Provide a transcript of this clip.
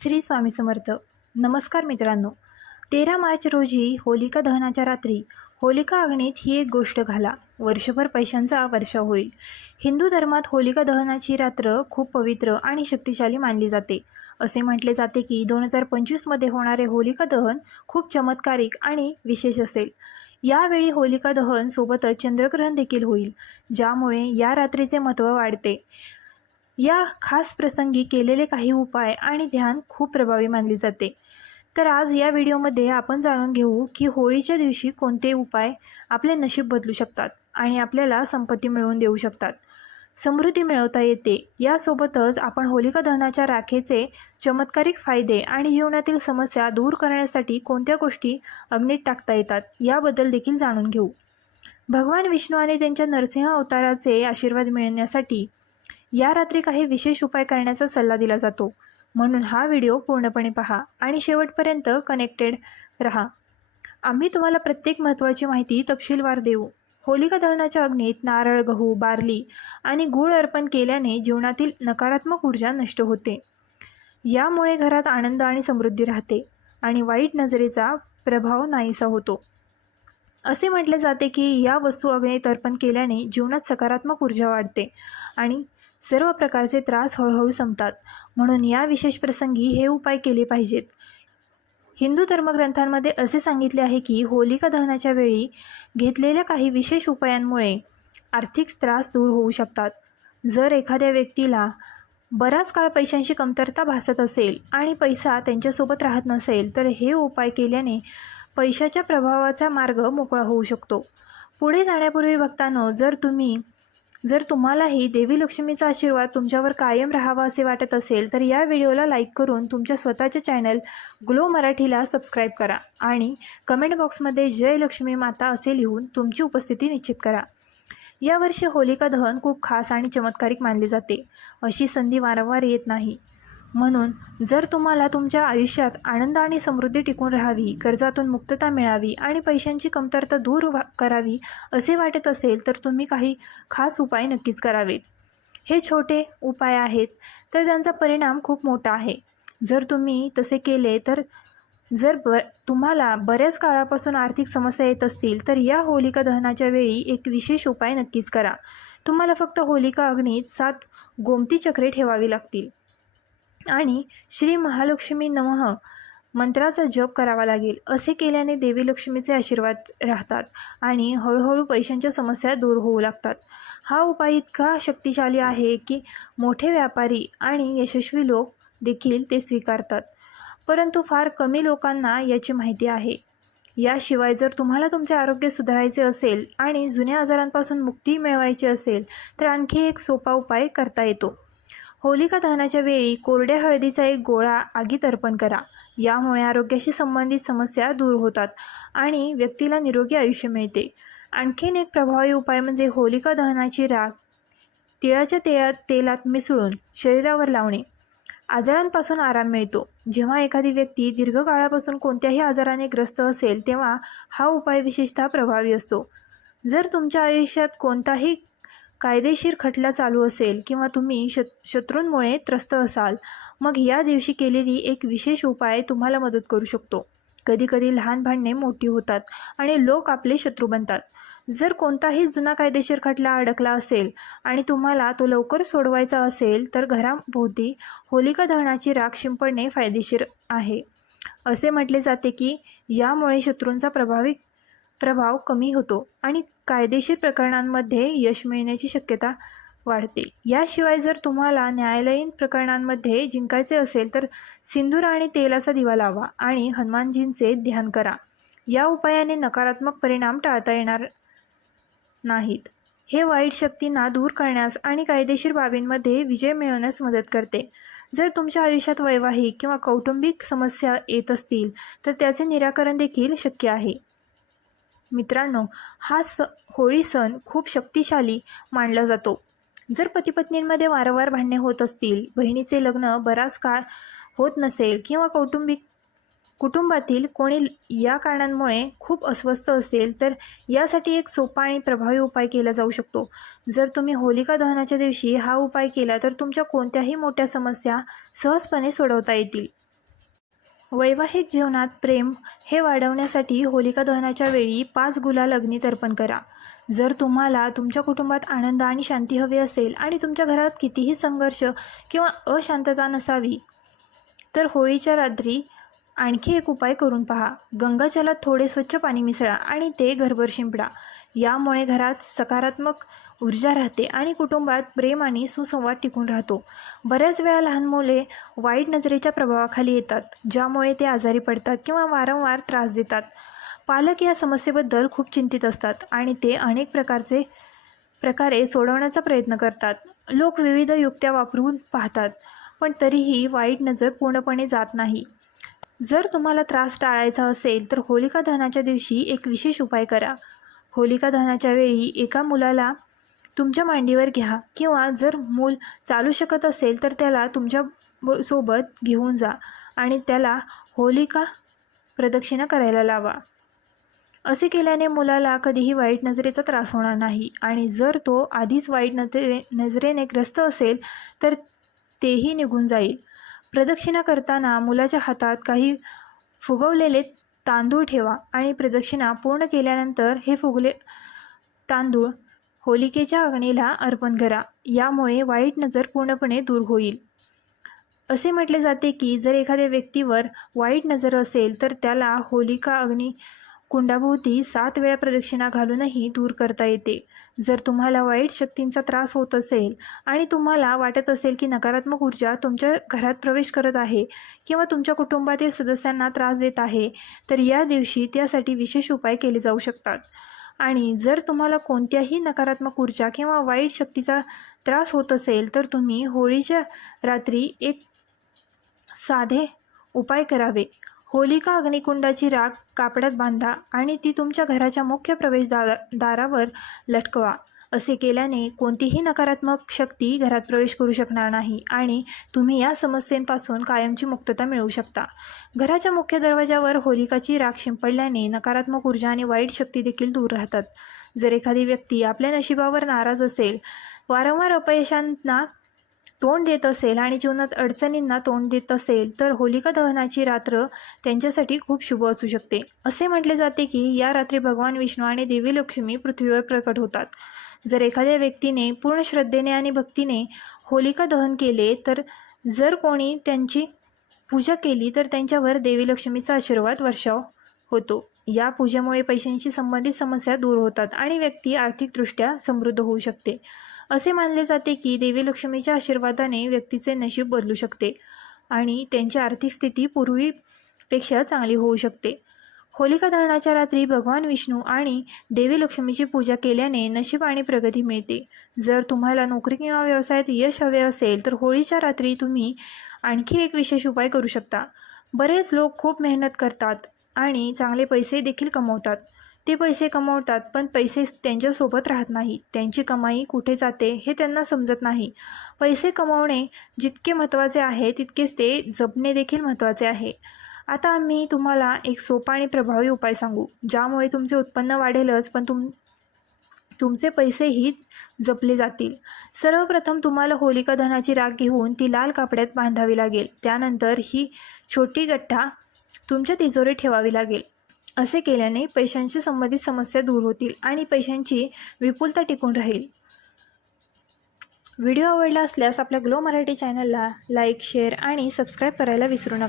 श्री स्वामी समर्थ. नमस्कार मित्रांनो. 13 मार्च रोजी होलिका दहनाच्या रात्री होलिका अग्नीत ही एक गोष्ट घाला, वर्षभर पैशांचा वर्षाव होईल. हिंदू धर्मात होलिका दहनाची रात्र खूप पवित्र आणि शक्तिशाली मानली जाते. असे म्हटले जाते की 2025मध्ये होणारे होलिका दहन खूप चमत्कारिक आणि विशेष असेल. यावेळी होलिका दहन सोबतच चंद्रग्रहण देखील होईल, ज्यामुळे या रात्रीचे महत्त्व वाढते. या खास प्रसंगी केलेले काही उपाय आणि ध्यान खूप प्रभावी मानले जाते. तर आज या व्हिडिओमध्ये आपण जाणून घेऊ की होळीच्या दिवशी कोणते उपाय आपले नशीब बदलू शकतात आणि आपल्याला संपत्ती मिळवून देऊ शकतात, समृद्धी मिळवता येते. यासोबतच आपण होलिका दहनाच्या राखेचे चमत्कारिक फायदे आणि जीवनातील समस्या दूर करण्यासाठी कोणत्या गोष्टी अग्नीत टाकता येतात याबद्दल देखील जाणून घेऊ. भगवान विष्णू आणि त्यांच्या नरसिंह अवताराचे आशीर्वाद मिळवण्यासाठी या रात्री काही विशेष उपाय करण्याचा सल्ला दिला जातो. म्हणून हा व्हिडिओ पूर्णपणे पहा आणि शेवटपर्यंत कनेक्टेड रहा. आम्ही तुम्हाला प्रत्येक महत्त्वाची माहिती तपशीलवार देऊ. होलिका दहनाच्या अग्नीत नारळ, गहू, बार्ली आणि गूळ अर्पण केल्याने जीवनातील नकारात्मक ऊर्जा नष्ट होते. यामुळे घरात आनंद आणि समृद्धी राहते आणि वाईट नजरेचा प्रभाव नाहीसा होतो. असे म्हटले जाते की या वस्तू अग्नीत अर्पण केल्याने जीवनात सकारात्मक ऊर्जा वाढते आणि सर्व प्रकारचे त्रास हळूहळू संपतात. म्हणून या विशेष प्रसंगी हे उपाय केले पाहिजेत. हिंदू धर्मग्रंथांमध्ये असे सांगितले आहे की होलिका दहनाच्या वेळी घेतलेल्या काही विशेष उपायांमुळे आर्थिक त्रास दूर होऊ शकतात. जर एखाद्या व्यक्तीला बराच काळ पैशांची कमतरता भासत असेल आणि पैसा त्यांच्यासोबत राहत नसेल, तर हे उपाय केल्याने पैशाच्या प्रभावाचा मार्ग मोकळा होऊ शकतो. पुढे जाण्यापूर्वी भक्तांनो, जर तुम्हालाही देवी लक्ष्मीचा आशीर्वाद तुमच्यावर कायम राहावा असे वाटत असेल, तर या व्हिडिओला लाईक करून तुमच्या स्वतःच्या चॅनल ग्लो मराठीला सबस्क्राईब करा आणि कमेंट बॉक्समध्ये जय लक्ष्मी माता असे लिहून तुमची उपस्थिती निश्चित करा. यावर्षी होलिका दहन खूप खास आणि चमत्कारिक मानले जाते. अशी संधी वारंवार येत नाही. म्हणून जर तुम्हाला तुमच्या आयुष्यात आनंद आणि समृद्धी टिकून राहावी, कर्जातून मुक्तता मिळावी आणि पैशांची कमतरता दूर करावी असे वाटत असेल, तर तुम्ही काही खास उपाय नक्कीच करावेत. हे छोटे उपाय आहेत, तर त्यांचा परिणाम खूप मोठा आहे. जर तुम्ही तसे केले तर तुम्हाला बऱ्याच काळापासून आर्थिक समस्या येत असतील, तर या होलिका दहनाच्या वेळी एक विशेष उपाय नक्कीच करा. तुम्हाला फक्त होलिका अग्नीत 7 गोमती चक्रे ठेवावी लागतील आणि श्री महालक्ष्मी नमः मंत्राचा जप करावा लागेल. असे केल्याने देवी लक्ष्मीचे आशीर्वाद राहतात आणि हळूहळू पैशांच्या समस्या दूर होऊ लागतात. हा उपाय इतका शक्तिशाली आहे की मोठे व्यापारी आणि यशस्वी लोक देखील ते स्वीकारतात, परंतु फार कमी लोकांना याची माहिती आहे. याशिवाय जर तुम्हाला तुमचे आरोग्य सुधारायचे असेल आणि जुन्या आजारांपासून मुक्ती मिळवायची असेल, तर आणखी एक सोपा उपाय करता येतो. होलिका दहनाच्या वेळी कोरड्या हळदीचा एक गोळा आगीत अर्पण करा. यामुळे आरोग्याशी संबंधित समस्या दूर होतात आणि व्यक्तीला निरोगी आयुष्य मिळते. आणखीन एक प्रभावी उपाय म्हणजे होलिका दहनाची राख तिळाच्या तेलात मिसळून शरीरावर लावणे. आजारांपासून आराम मिळतो. जेव्हा एखादी व्यक्ती दीर्घकाळापासून कोणत्याही आजाराने ग्रस्त असेल, तेव्हा हा उपाय विशेषतः प्रभावी असतो. जर तुमच्या आयुष्यात कोणताही कायदेशीर खटला चालू असेल किंवा तुम्ही शत्रूंमुळे त्रस्त असाल, मग या दिवशी केलेली एक विशेष उपाय तुम्हाला मदत करू शकतो. कधीकधी लहान भांडणे मोठी होतात आणि लोक आपले शत्रू बनतात. जर कोणताही जुना कायदेशीर खटला अडकला असेल आणि तुम्हाला तो लवकर सोडवायचा असेल, तर घराभोवती होलिका दहनाची राख शिंपडणे फायदेशीर आहे. असे म्हटले जाते की यामुळे शत्रूंचा प्रभाव कमी होतो आणि कायदेशीर प्रकरणांमध्ये यश मिळण्याची शक्यता वाढते. याशिवाय जर तुम्हाला न्यायालयीन प्रकरणांमध्ये जिंकायचे असेल, तर सिंदूर आणि तेलाचा दिवा लावा आणि हनुमानजींचे ध्यान करा. या उपायाने नकारात्मक परिणाम टाळता येणार नाहीत. हे वाईट शक्तींना दूर करण्यास आणि कायदेशीर बाबींमध्ये विजय मिळवण्यास मदत करते. जर तुमच्या आयुष्यात वैवाहिक किंवा कौटुंबिक समस्या येत असतील, तर त्याचे निराकरण देखील शक्य आहे. मित्रांनो, होळी सण खूप शक्तिशाली मानला जातो. जर पतीपत्नींमध्ये वारंवार भांडणे होत असतील, बहिणीचे लग्न बराच काळ होत नसेल किंवा कुटुंबातील कोणी या कारणांमुळे खूप अस्वस्थ असेल, तर यासाठी एक सोपा आणि प्रभावी उपाय केला जाऊ शकतो. जर तुम्ही होलिका दहनाच्या दिवशी हा उपाय केला, तर तुमच्या कोणत्याही मोठ्या समस्या सहजपणे सोडवता येतील. वैवाहिक जीवनात प्रेम हे वाढवण्यासाठी होलिका दहनाच्या वेळी 5 गुलाल अग्नीत अर्पण करा. जर तुम्हाला तुमच्या कुटुंबात आनंद आणि शांती हवी असेल आणि तुमच्या घरात कितीही संघर्ष किंवा अशांतता नसावी, तर होळीच्या रात्री आणखी एक उपाय करून पहा. गंगाजलात थोडे स्वच्छ पाणी मिसळा आणि ते घरभर शिंपडा. यामुळे घरात सकारात्मक ऊर्जा राहते आणि कुटुंबात प्रेम आणि सुसंवाद टिकून राहतो. बऱ्याच वेळा लहान मुले वाईट नजरेच्या प्रभावाखाली येतात, ज्यामुळे ते आजारी पडतात किंवा वारंवार त्रास देतात. पालक या समस्येबद्दल खूप चिंतित असतात आणि ते अनेक प्रकारे सोडवण्याचा प्रयत्न करतात. लोक विविध युक्त्या वापरून पाहतात, पण तरीही वाईट नजर पूर्णपणे जात नाही. जर तुम्हाला त्रास टाळायचा असेल तर होलिका दहनाच्या दिवशी एक विशेष उपाय करा. होलिका दहनाच्या वेळी एका मुलाला तुमच्या मांडीवर घ्या किंवा जर मूल चालू शकत असेल तर त्याला तुमच्या सोबत घेऊन जा आणि त्याला होलिका प्रदक्षिणा करायला लावा. असे केल्याने मुलाला कधीही वाईट नजरेचा त्रास होणार नाही आणि जर तो आधीच वाईट नजरेने ग्रस्त असेल तर तेही निघून जाईल. प्रदक्षिणा करताना मुलाच्या हातात काही फुगवलेले तांदूळ ठेवा आणि प्रदक्षिणा पूर्ण केल्यानंतर हे फुगले तांदूळ होलिकेच्या अग्नीला अर्पण करा. यामुळे वाईट नजर पूर्णपणे दूर होईल. असे म्हटले जाते की जर एखाद्या व्यक्तीवर वाईट नजर असेल तर त्याला होलिका अग्नी कुंडाभोवती 7 वेळा प्रदक्षिणा घालूनही दूर करता येते. जर तुम्हाला वाईट शक्तींचा त्रास होत असेल आणि तुम्हाला वाटत असेल की नकारात्मक ऊर्जा तुमच्या घरात प्रवेश करत आहे किंवा तुमच्या कुटुंबातील सदस्यांना त्रास देत आहे, तर या दिवशी त्यासाठी विशेष उपाय केले जाऊ शकतात. आणि जर तुम्हाला कोणत्याही नकारात्मक ऊर्जा किंवा वाईट शक्तीचा त्रास होत असेल तर तुम्ही होळीच्या रात्री एक साधे उपाय करावे. होलिका अग्निकुंडाची राख कापडात बांधा आणि ती तुमच्या घराच्या मुख्य प्रवेशद्वारावर लटकवा. असे केल्याने कोणतीही नकारात्मक शक्ती घरात प्रवेश करू शकणार नाही आणि तुम्ही या समस्येपासून कायमची मुक्तता मिळवू शकता. घराच्या मुख्य दरवाजावर होलिकाची राख शिंपडल्याने नकारात्मक ऊर्जा आणि वाईट शक्ती देखील दूर राहतात. जर एखादी व्यक्ती आपल्या नशिबावर नाराज असेल, वारंवार अपयशांना तोंड देत असेल आणि जीवनात अडचणींना तोंड देत असेल तर होलिका दहनाची रात्र त्यांच्यासाठी खूप शुभ असू शकते. असे म्हटले जाते की या रात्री भगवान विष्णू आणि देवी लक्ष्मी पृथ्वीवर प्रकट होतात. जर एखाद्या व्यक्तीने पूर्ण श्रद्धेने आणि भक्तीने होलिका दहन केले तर जर कोणी त्यांची पूजा केली तर त्यांच्यावर देवी लक्ष्मीचा आशीर्वाद वर्षाव होतो. या पूजेमुळे पैशांशी संबंधित समस्या दूर होतात आणि व्यक्ती आर्थिकदृष्ट्या समृद्ध होऊ शकते. असे मानले जाते की देवी लक्ष्मीच्या आशीर्वादाने व्यक्तीचे नशीब बदलू शकते आणि त्यांची आर्थिक स्थिती पूर्वीपेक्षा चांगली होऊ शकते. होलिका दहनाच्या रात्री भगवान विष्णू आणि देवी लक्ष्मीची पूजा केल्याने नशीब आणि प्रगती मिळते. जर तुम्हाला नोकरी किंवा व्यवसायात यश हवे असेल तर होळीच्या रात्री तुम्ही आणखी एक विशेष उपाय करू शकता. बरेच लोक खूप मेहनत करतात आणि चांगले पैसे देखील कमवतात. ते पैसे कमवतात पण पैसे त्यांच्यासोबत राहत नाही. त्यांची कमाई कुठे जाते हे त्यांना समजत नाही. पैसे कमवणे जितके महत्त्वाचे आहे तितकेच ते जपणे देखील महत्त्वाचे आहे. आता आम्ही तुम्हाला एक सोपा आणि प्रभावी उपाय सांगू, ज्यामुळे तुमचे उत्पन्न वाढेलच पण तुमचे पैसेही जपले जातील. सर्वप्रथम तुम्हाला होलिका दहनाची राख घेऊन ती लाल कापड्यात बांधावी लागेल. त्यानंतर ही छोटी गठ्ठा तुमच्या तिजोरीत ठेवावी लागेल. असे केल्याने पैशांशी संबंधित समस्या दूर होतील आणि पैशांची विपुलता टिकून राहील. व्हिडिओ आवडला असल्यास आपल्या ग्लो मराठी चॅनलला लाईक, शेअर आणि सबस्क्राईब करायला विसरू नका.